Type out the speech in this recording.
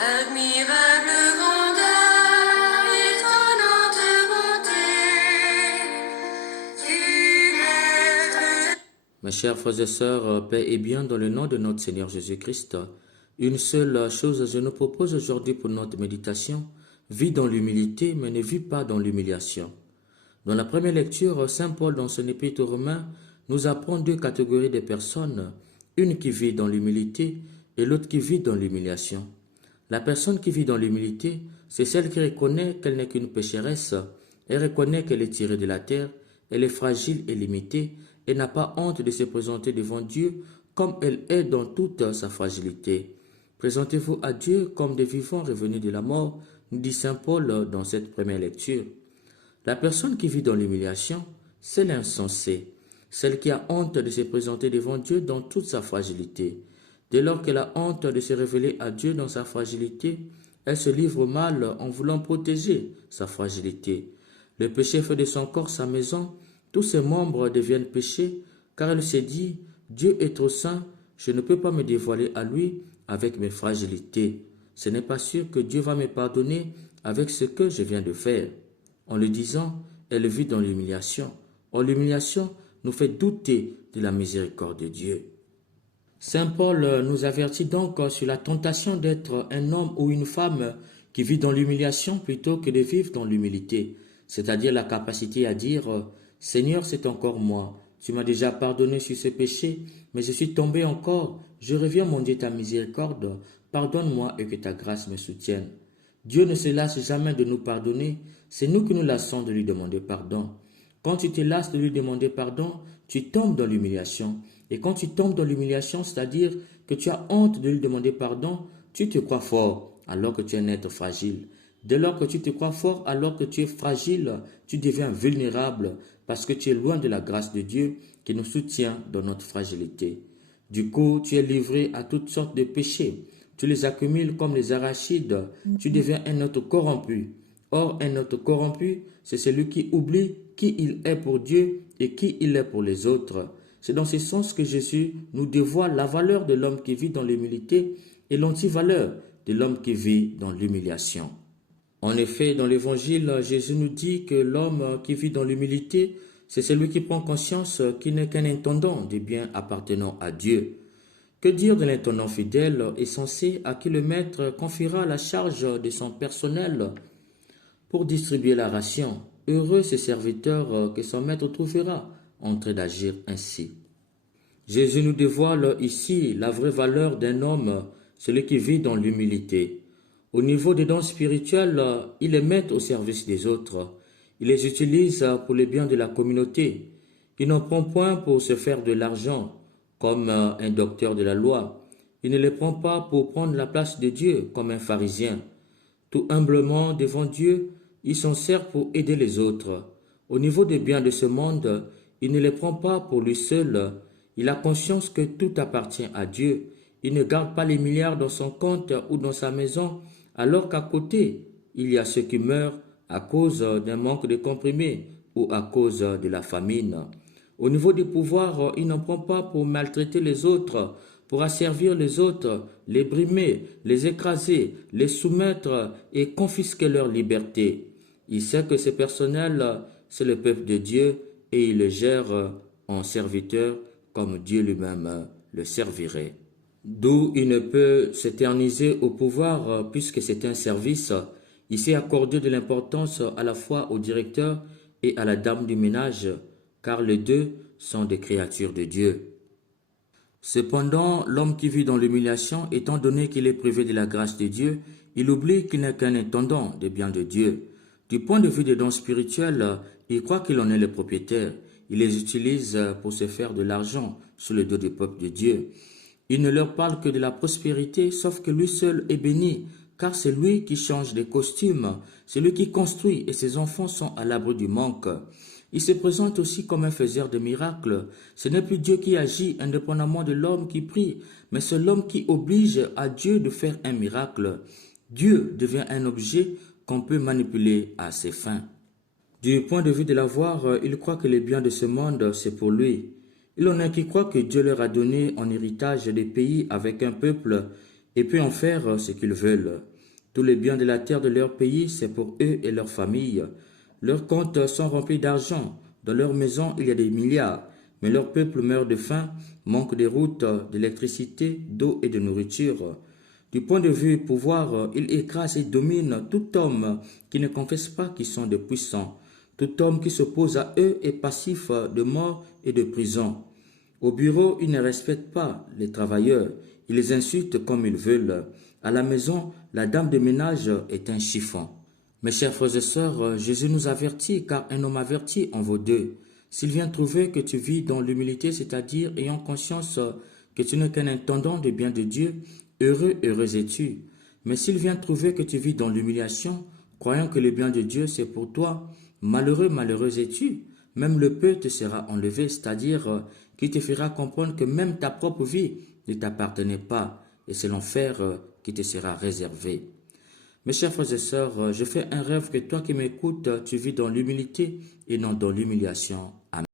Admirable grandeur, étonnante bonté, du maître. Mes chers frères et sœurs, paix et bien dans le nom de notre Seigneur Jésus-Christ. Une seule chose je nous propose aujourd'hui pour notre méditation. Vis dans l'humilité, mais ne vis pas dans l'humiliation. Dans la première lecture, Saint Paul, dans son épître aux Romains, nous apprend deux catégories de personnes, une qui vit dans l'humilité et l'autre qui vit dans l'humiliation. La personne qui vit dans l'humilité, c'est celle qui reconnaît qu'elle n'est qu'une pécheresse, elle reconnaît qu'elle est tirée de la terre, elle est fragile et limitée, et n'a pas honte de se présenter devant Dieu comme elle est dans toute sa fragilité. Présentez-vous à Dieu comme des vivants revenus de la mort, nous dit Saint Paul dans cette première lecture. La personne qui vit dans l'humiliation, c'est l'insensée, celle qui a honte de se présenter devant Dieu dans toute sa fragilité. Dès lors qu'elle a honte de se révéler à Dieu dans sa fragilité, elle se livre mal en voulant protéger sa fragilité. Le péché fait de son corps sa maison, tous ses membres deviennent péchés, car elle s'est dit, Dieu est trop saint, je ne peux pas me dévoiler à lui avec mes fragilités. Ce n'est pas sûr que Dieu va me pardonner avec ce que je viens de faire. En le disant, elle vit dans l'humiliation. Or, l'humiliation nous fait douter de la miséricorde de Dieu. Saint Paul nous avertit donc sur la tentation d'être un homme ou une femme qui vit dans l'humiliation plutôt que de vivre dans l'humilité, c'est-à-dire la capacité à dire « Seigneur, c'est encore moi, tu m'as déjà pardonné sur ce péché, mais je suis tombé encore, je reviens mon Dieu ta miséricorde, pardonne-moi et que ta grâce me soutienne. » Dieu ne se lasse jamais de nous pardonner, c'est nous qui nous lassons de lui demander pardon. Quand tu te lasses de lui demander pardon, tu tombes dans l'humiliation. Et quand tu tombes dans l'humiliation, c'est-à-dire que tu as honte de lui demander pardon, tu te crois fort alors que tu es un être fragile. Dès lors que tu te crois fort alors que tu es fragile, tu deviens vulnérable parce que tu es loin de la grâce de Dieu qui nous soutient dans notre fragilité. Du coup, tu es livré à toutes sortes de péchés. Tu les accumules comme les arachides. Tu deviens un être corrompu. Or, un être corrompu, c'est celui qui oublie qui il est pour Dieu et qui il est pour les autres. C'est dans ce sens que Jésus nous dévoile la valeur de l'homme qui vit dans l'humilité et l'antivaleur de l'homme qui vit dans l'humiliation. En effet, dans l'Évangile, Jésus nous dit que l'homme qui vit dans l'humilité, c'est celui qui prend conscience qu'il n'est qu'un intendant des biens appartenant à Dieu. Que dire de l'intendant fidèle et sensé à qui le maître confiera la charge de son personnel pour distribuer la ration? Heureux ce serviteur que son maître trouvera en train d'agir ainsi. Jésus nous dévoile ici la vraie valeur d'un homme, celui qui vit dans l'humilité. Au niveau des dons spirituels, il les met au service des autres. Il les utilise pour le bien de la communauté. Il n'en prend point pour se faire de l'argent, comme un docteur de la loi. Il ne les prend pas pour prendre la place de Dieu, comme un pharisien. Tout humblement devant Dieu, il s'en sert pour aider les autres. Au niveau des biens de ce monde, il ne les prend pas pour lui seul. Il a conscience que tout appartient à Dieu. Il ne garde pas les milliards dans son compte ou dans sa maison, alors qu'à côté, il y a ceux qui meurent à cause d'un manque de comprimés ou à cause de la famine. Au niveau du pouvoir, il n'en prend pas pour maltraiter les autres, pour asservir les autres, les brimer, les écraser, les soumettre et confisquer leur liberté. Il sait que ce personnel, c'est le peuple de Dieu et il le gère en serviteur comme Dieu lui-même le servirait. D'où il ne peut s'éterniser au pouvoir puisque c'est un service. Il sait accorder de l'importance à la fois au directeur et à la dame du ménage, car les deux sont des créatures de Dieu. Cependant, l'homme qui vit dans l'humiliation, étant donné qu'il est privé de la grâce de Dieu, il oublie qu'il n'est qu'un intendant des biens de Dieu. Du point de vue des dons spirituels, il croit qu'il en est le propriétaire. Il les utilise pour se faire de l'argent sur le dos du peuple de Dieu. Il ne leur parle que de la prospérité, sauf que lui seul est béni, car c'est lui qui change des costumes, c'est lui qui construit et ses enfants sont à l'abri du manque. Il se présente aussi comme un faiseur de miracles. Ce n'est plus Dieu qui agit indépendamment de l'homme qui prie, mais c'est l'homme qui oblige à Dieu de faire un miracle. Dieu devient un objet qu'on peut manipuler à ses fins. Du point de vue de l'avoir, il croit que les biens de ce monde, c'est pour lui. Il en a qui croient que Dieu leur a donné en héritage des pays avec un peuple et peut en faire ce qu'ils veulent. Tous les biens de la terre de leur pays, c'est pour eux et leurs familles. Leurs comptes sont remplis d'argent. Dans leurs maisons, il y a des milliards. Mais leur peuple meurt de faim, manque de routes, d'électricité, d'eau et de nourriture. Du point de vue pouvoir, ils écrasent et dominent tout homme qui ne confesse pas qu'ils sont des puissants. Tout homme qui s'oppose à eux est passif de mort et de prison. Au bureau, ils ne respectent pas les travailleurs. Ils les insultent comme ils veulent. À la maison, la dame de ménage est un chiffon. Mes chers frères et sœurs, Jésus nous avertit, car un homme averti en vaut deux. S'il vient trouver que tu vis dans l'humilité, c'est-à-dire ayant conscience que tu n'es qu'un intendant des biens de Dieu, heureux, heureux es-tu. Mais s'il vient trouver que tu vis dans l'humiliation, croyant que le bien de Dieu c'est pour toi, malheureux, malheureux es-tu. Même le peu te sera enlevé, c'est-à-dire qui te fera comprendre que même ta propre vie ne t'appartenait pas, et c'est l'enfer qui te sera réservé. Mes chers frères et sœurs, je fais un rêve que toi qui m'écoutes, tu vis dans l'humilité et non dans l'humiliation. Amen.